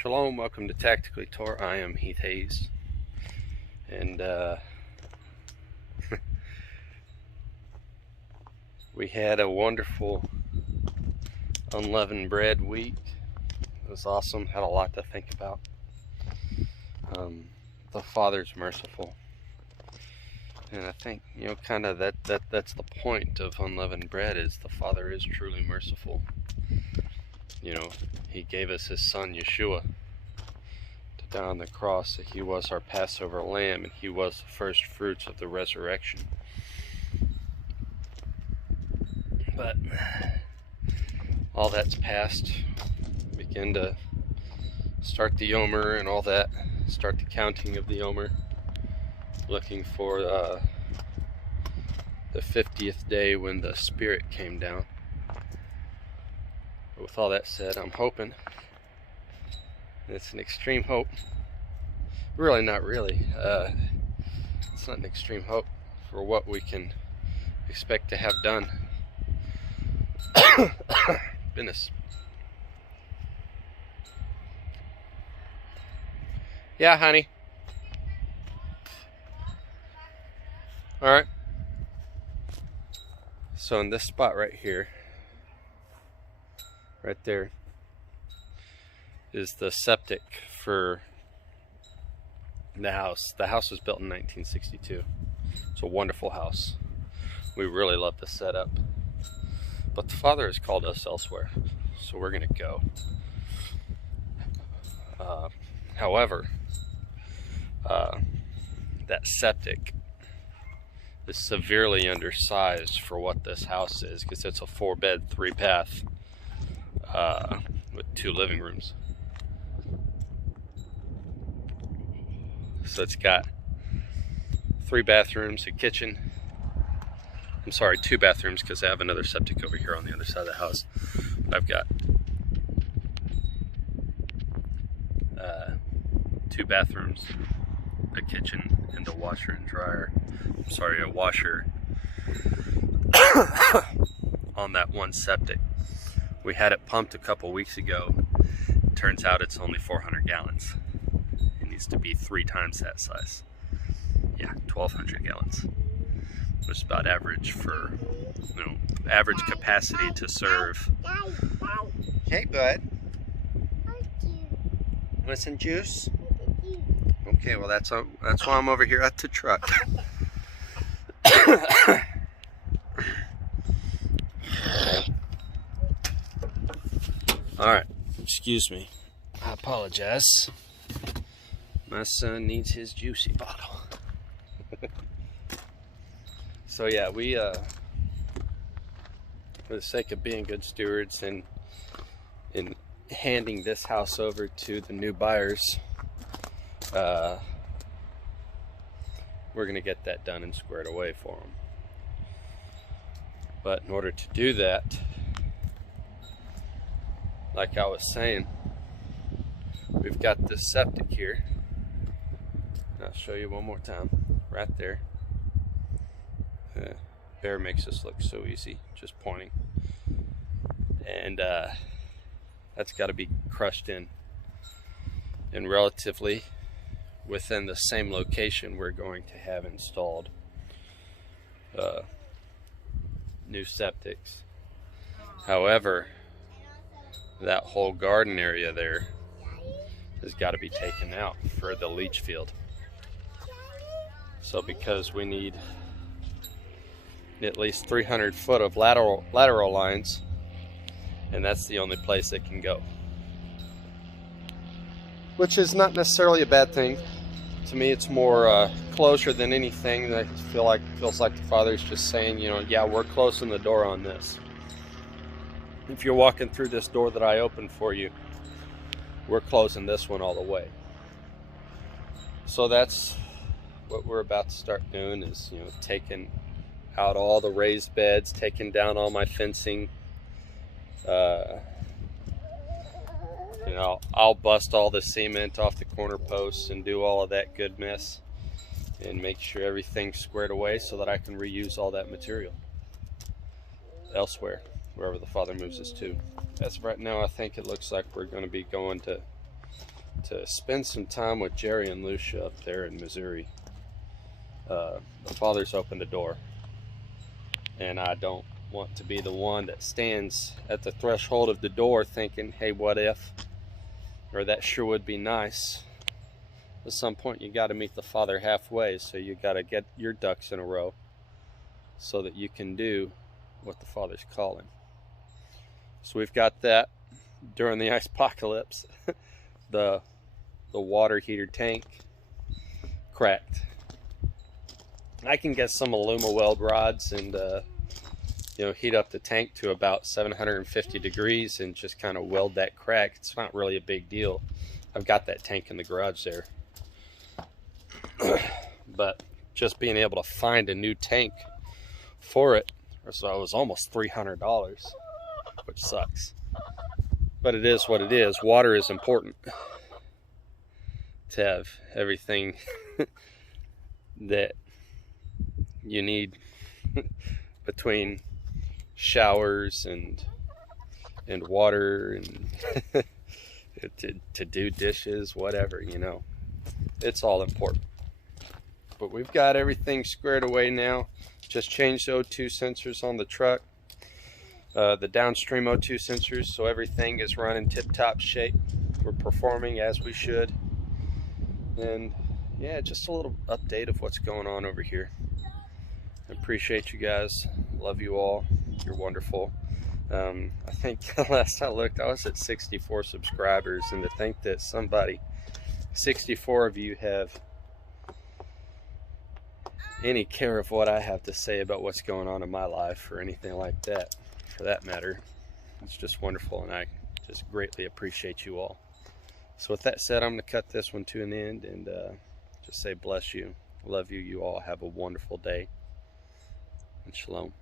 Shalom, welcome to Tactically Tore. I am Heath Hayes, and we had a wonderful unleavened bread week. It was awesome, had a lot to think about. The Father's merciful, and I think, kind of that's the point of unleavened bread, is the Father is truly merciful. He gave us his son Yeshua to die on the cross, that he was our Passover lamb, and he was the first fruits of the resurrection. But all that's past. Begin to start the Omer and all that. Start the counting of the Omer. Looking for the 50th day when the Spirit came down. But with all that said, I'm hoping. It's an extreme hope. Really, not really. It's not an extreme hope for what we can expect to have done. Goodness. Yeah, honey. All right. So in this spot right here, right there, is the septic for the house. The house was built in 1962. It's a wonderful house. We really love the setup. But the Father has called us elsewhere, so we're going to go. However, that septic is severely undersized for what this house is, because it's a 4-bed, 3-bath with 2 living rooms. So it's got 3 bathrooms, a kitchen. I'm sorry, 2 bathrooms, because I have another septic over here on the other side of the house. But I've got 2 bathrooms, a kitchen, and a washer and dryer. I'm sorry, a washer on that one septic. We had it pumped a couple weeks ago. Turns out it's only 400 gallons. It needs to be 3 times that size. Yeah, 1,200 gallons. Which is about average for, average capacity to serve. Hey, bud. Want some juice? Okay, well that's why I'm over here at the truck. All right, excuse me. I apologize. My son needs his juicy bottle. So yeah, we for the sake of being good stewards and in handing this house over to the new buyers, we're gonna get that done and squared away for them. But in order to do that, like I was saying, we've got this septic here. I'll show you one more time, right there. Bear makes this look so easy, just pointing. And that's got to be crushed in. And relatively within the same location, we're going to have installed new septics. However, that whole garden area there has got to be taken out for the leach field. So because we need at least 300 foot of lateral lines, and that's the only place it can go. Which is not necessarily a bad thing. To me, it's more closure than anything. I feels like the Father's just saying, yeah, we're closing the door on this. If you're walking through this door that I opened for you, we're closing this one all the way. So that's what we're about to start doing, is taking out all the raised beds, taking down all my fencing. I'll bust all the cement off the corner posts and do all of that good mess and make sure everything's squared away so that I can reuse all that material elsewhere, wherever the Father moves us to. As of right now, I think it looks like we're going to be going to to spend some time with Jerry and Lucia up there in Missouri. The Father's opened the door, and I don't want to be the one that stands at the threshold of the door thinking, hey, what if? Or that sure would be nice. At some point you got to meet the Father halfway, so you got to get your ducks in a row so that you can do what the Father's calling. So we've got that. During the ice apocalypse, the water heater tank cracked. I can get some Aluma weld rods and heat up the tank to about 750 degrees and just kind of weld that crack. It's not really a big deal. I've got that tank in the garage there. But just being able to find a new tank for it, so it was almost $300, which sucks. But it is what it is. Water is important to have everything that you need between showers and water and to do dishes, whatever, it's all important. But we've got everything squared away now. Just changed the O2 sensors on the truck, the downstream O2 sensors, so everything is running tip-top shape. We're performing as we should. And yeah, just a little update of what's going on over here. I appreciate you guys. Love you all. You're wonderful. I think last I looked, I was at 64 subscribers, and to think that 64 of you have any care of what I have to say about what's going on in my life or anything like that, for that matter, it's just wonderful, and I just greatly appreciate you all. So with that said, I'm going to cut this one to an end and just say bless you. Love you. You all have a wonderful day. And shalom.